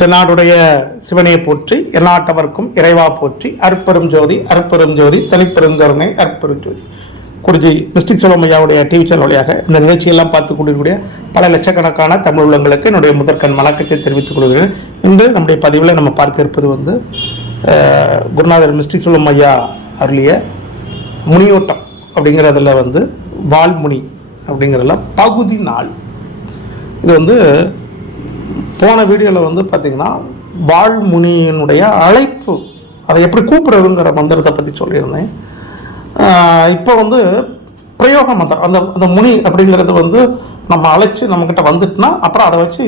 தென்னாடுடைய சிவனையை போற்றி எல்லாட்டவர்க்கும் இறைவா போற்றி அற்பெரும் ஜோதி அற்பெரும் ஜோதி தனிப்பெரும் கருணை அற்பெரும் ஜோதி. குருஜி மிஸ்டிக் சிவமையாவுடைய டிவி சேனல் வழியாக இந்த நிகழ்ச்சியெல்லாம் பார்த்து கொண்டிருக்கூடிய பல லட்சக்கணக்கான தமிழ் உள்ளங்களுக்கு என்னுடைய முதற்கண் வணக்கத்தை தெரிவித்துக் கொள்கிறேன். இன்று நம்முடைய பதிவில் நம்ம பார்க்க இருப்பது வந்து குருநாதர் மிஸ்டிக் செல்வம் ஐயா அருளிய முனியோட்டம் அப்படிங்கிறதுல வந்து வால்முனி அப்படிங்கிறதுல பகுதி நாள். இது வந்து போன வீடியோவில் வந்து பார்த்தீங்கன்னா வாழ்முனியினுடைய அழைப்பு அதை எப்படி கூப்பிடுறதுங்கிற மந்திரத்தை பற்றி சொல்லியிருந்தேன். இப்போ வந்து பிரயோக மந்திரம் அந்த அந்த முனி அப்படிங்கிறது வந்து நம்ம அழைச்சி நம்மக்கிட்ட வந்துட்டுனா அப்புறம் அதை வச்சு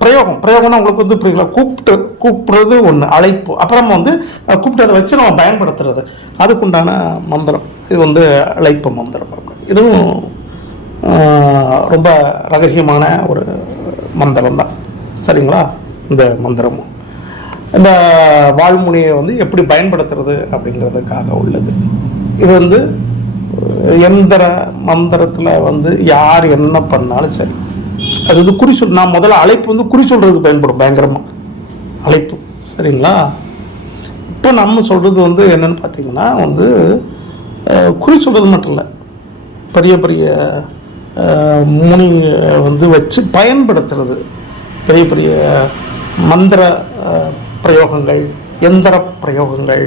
பிரயோகம் பிரயோகம்னா உங்களுக்கு வந்து புரியல கூப்பிட்டு கூப்பிடுறது ஒன்று அழைப்பு. அப்புறம் வந்து கூப்பிட்டு அதை வச்சு நம்ம பயன்படுத்துறது. அதுக்குண்டான மந்திரம். இது வந்து அழைப்பு மந்திரம். இதுவும் ரொம்ப ரகசியமான ஒரு மந்திரம் தான் சரிங்களா? இந்த மந்திரமும் இந்த வாழ்முனியை வந்து எப்படி பயன்படுத்துறது அப்படிங்கிறதுக்காக உள்ளது. இது வந்து எந்திர மந்திரத்தில் வந்து யார் என்ன பண்ணாலும் சரி. அது வந்து குறி சொல் நான் முதல்ல அழைப்பு வந்து குறி சொல்கிறதுக்கு பயன்படும் பயங்கரமாக அழைப்பு. சரிங்களா? இப்போ நம்ம சொல்கிறது வந்து என்னென்னு பார்த்தீங்கன்னா வந்து குறி சொல்கிறது மட்டும் இல்லை. பெரிய பெரிய முனி வந்து வச்சு பயன்படுத்துறது. பெரிய பெரிய மந்திர பிரயோகங்கள் எந்திர பிரயோகங்கள்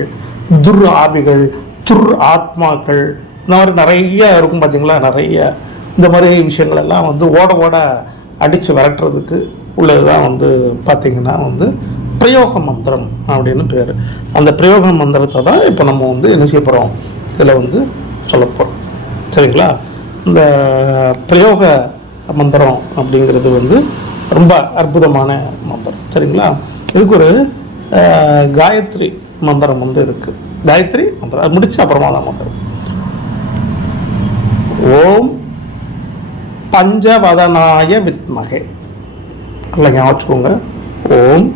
துர் ஆவிகள் துர் ஆத்மாக்கள் இந்த மாதிரி நிறைய இருக்கும் பார்த்தீங்களா நிறைய. இந்த மாதிரி விஷயங்கள் எல்லாம் வந்து ஓட ஓட அடித்து விரட்டுறதுக்கு உள்ளது தான் வந்து பார்த்திங்கன்னா வந்து பிரயோக மந்திரம் அப்படின்னு பேர். அந்த பிரயோக மந்திரத்தை தான் இப்போ நம்ம வந்து என்ன செய்ய போகிறோம் இதில் வந்து சொல்ல போகிறோம் சரிங்களா? இந்த பிரயோக மந்திரம் அப்படிங்கிறது வந்து ரொம்ப அற்புதமான மந்திரம். சரிங்களா? இதுக்கு ஒரு காயத்ரி மந்திரம் வந்து இருக்குது காயத்ரி மந்திரம். அது முடிச்சு அப்புறமா தான் மந்திரம். ஓம் பஞ்சவதனாய வித்மகே. இல்லைங்க வச்சுக்கோங்க. ஓம்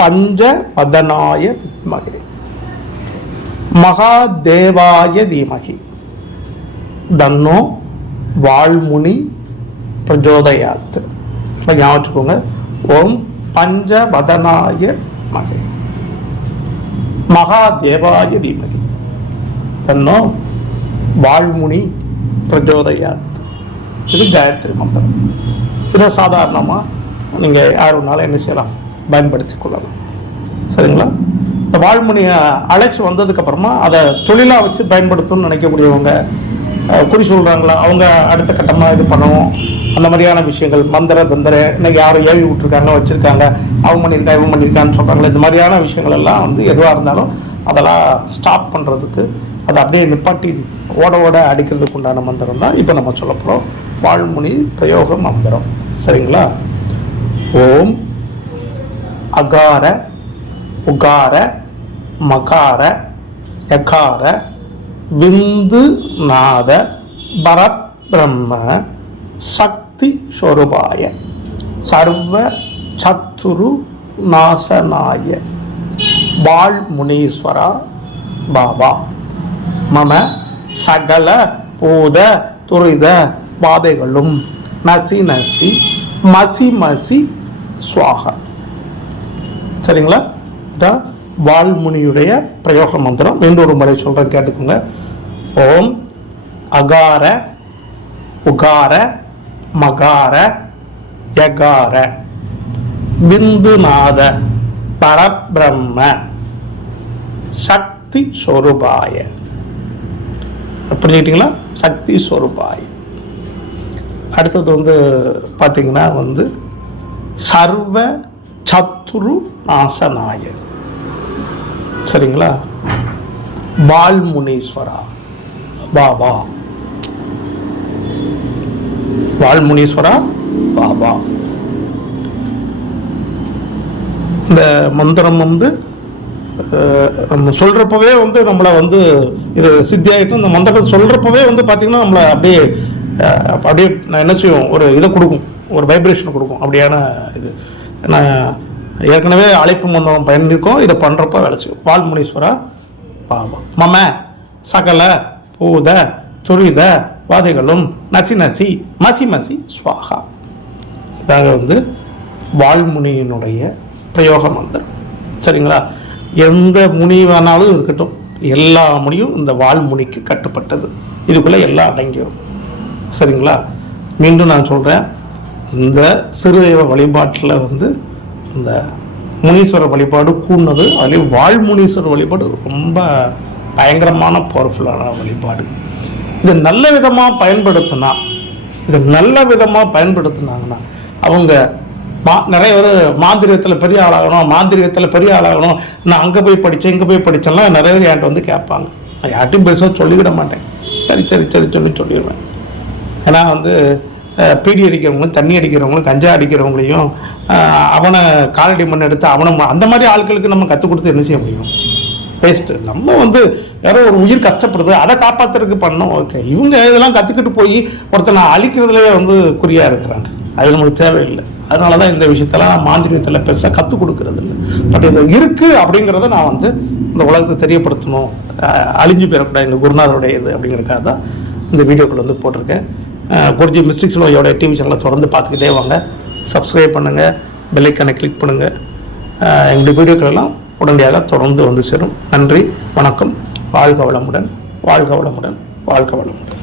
பஞ்சவதனாய வித்மகே. மகாதேவாய தீமகி. தன்னோ வாழ்முனி பிரஜோதயாத்து நல்லா ஞாபகம் வச்சுக்கோங்க. ஓம் பஞ்சபதனாய மகே. மகாதேவாய தீமதி தன்னோ வாழ்முனி பிரஜோதயாத். இது காயத்ரி மந்திரம். இதை சாதாரணமாக நீங்கள் யார் வேணாலும் என்ன செய்யலாம் பயன்படுத்தி கொள்ளலாம். சரிங்களா? இந்த வாழ்முனியை அழைச்சி வந்ததுக்கப்புறமா அதை தொழிலாக வச்சு பயன்படுத்தணும்னு நினைக்கக்கூடியவங்க குறி சொல்கிறாங்களா அவங்க அடுத்த கட்டமாக இது பண்ணணும் அந்த மாதிரியான விஷயங்கள் மந்திர தந்திர இன்னைக்கு யாரும் ஏவி விட்டுருக்காங்க வச்சுருக்காங்க அவங்க பண்ணியிருக்கா இவங்க பண்ணியிருக்கான்னு சொல்கிறாங்களே இந்த மாதிரியான விஷயங்கள் எல்லாம் வந்து எதுவாக இருந்தாலும் அதெல்லாம் ஸ்டாப் பண்ணுறதுக்கு அதை அப்படியே நிப்பாட்டி ஓட ஓட அடிக்கிறதுக்கு உண்டான மந்திரம் தான் இப்போ நம்ம சொல்ல போகிறோம் வாழ்முனி பிரயோக மந்திரம். சரிங்களா? ஓம் அகார உகார மகார யகார விந்து நாத பரபிரம்ம சக்தி ஸ்வரூபாய சர்வ சத்துரு நாசனாய. வாழ் முனீஸ்வரா பாபா. மம சகல பூத துரித பாதைகளும் நசி நசி மசி மசி சுவாக. சரிங்களா? இதான் வால்முனியுடைய பிரயோக மந்திரம். மீண்டும் ஒரு முறை சொல்கிறேன் கேட்டுக்கோங்க. ஓம் அகார உகார மகார யகார விந்துநாத பரபிரம்ம சக்தி சொருபாய. புரிஞ்சுக்கிட்டீங்களா சக்தி சொருபாய. அடுத்தது வந்து பார்த்தீங்கன்னா வந்து சர்வ சத்துரு நாசநாயர். சரிங்களா? வால்முனீஸ்வரா. பாபா பால்முனீஸ்வரா பாபா இந்த மந்திரம் வந்து நம்ம சொல்றப்பவே வந்து நம்மளை வந்து இது சித்தியாயிட்டு இந்த மந்திரம் சொல்றப்பவே வந்து பார்த்தீங்கன்னா நம்மளை அப்படியே அப்படியே நான் என்ன செய்வோம்? ஒரு இதை கொடுக்கும். ஒரு வைப்ரேஷன் கொடுக்கும். அப்படியான இது. நான் ஏற்கனவே அழைப்பு மந்திரம் பயணிக்கும் இதை பண்ணுறப்ப வேலை செய்யும். வால்முனீஸ்வரா பாபா மம சகல பூத துரித வாதைகளும் நசி நசி மசி மசி சுவாகா. இதாக வந்து வால்முனியினுடைய பிரயோக மந்திரம். சரிங்களா? எந்த முனி வேணாலும் இருக்கட்டும். எல்லா முனியும் இந்த வால்முனிக்கு கட்டுப்பட்டது. இதுக்குள்ளே எல்லாம் அடங்கிடும் சரிங்களா? மீண்டும் நான் சொல்கிறேன் இந்த சிறுதெய்வ வழிபாட்டில் வந்து இந்த முனீஸ்வரர் வழிபாடு கூடினது. அதுலேயும் வாழ்முனீஸ்வரர் வழிபாடு ரொம்ப பயங்கரமான பவர்ஃபுல்லான வழிபாடு. இது நல்ல விதமாக பயன்படுத்தினா இது நல்ல விதமாக பயன்படுத்தினாங்கன்னா அவங்க மா நிறைய பேர் மாந்திரியத்தில் பெரிய ஆளாகணும் மாந்திரியத்தில் பெரிய ஆளாகணும் நான் அங்கே போய் படித்தேன் இங்கே போய் படித்தேன்லாம் நிறைய பேர் என்கிட்ட வந்து கேட்பாங்க. நான் யார்ட்டையும் பெருசாக சொல்லிவிட மாட்டேன். சரி சரி சரி சொல்லி சொல்லிடுவேன். ஏன்னா வந்து பீடி அடிக்கிறவங்களும் தண்ணி அடிக்கிறவங்களும் கஞ்சா அடிக்கிறவங்களையும் அவனை காலடி மண் எடுத்து அவனை ம- அந்த மாதிரி ஆட்களுக்கு நம்ம கற்றுக் கொடுத்து என்ன செய்ய முடியும்? பேஸ்ட்டு நம்ம வந்து வேற ஒரு உயிர் கஷ்டப்படுது அதை காப்பாத்துறதுக்கு பண்ணோம். ஓகே இவங்க இதெல்லாம் கற்றுக்கிட்டு போய் ஒருத்தனை அழிக்கிறதுலேயே வந்து குறியாக இருக்கிறாங்க. அது நமக்கு தேவையில்லை. அதனால தான் இந்த விஷயத்தெல்லாம் நான் மாந்திரியத்தில் பெருசாக கற்றுக் கொடுக்கறது இல்லை. பட் இது இருக்குது அப்படிங்கிறத நான் வந்து இந்த உலகத்தை தெரியப்படுத்தணும். அழிஞ்சு போயிடக்கூடாது. எங்கள் குருநாதருடைய இது அப்படிங்கிறதுக்காக தான் இந்த வீடியோக்கள் வந்து போட்டிருக்கேன். குருஜி மிஸ்டிக்ஸ் லோயோட டிவி சேனலை தொடர்ந்து பார்த்துக்கிட்டே வாங்க. சப்ஸ்கிரைப் பண்ணுங்கள் பெல்லைக்கானை கிளிக் பண்ணுங்கள் எங்களுடைய வீடியோக்களெல்லாம் உடனடியாக தொடர்ந்து வந்து சேரும். நன்றி வணக்கம். வாழ்க வளமுடன் வாழ்க வளமுடன் வாழ்க வளமுடன்.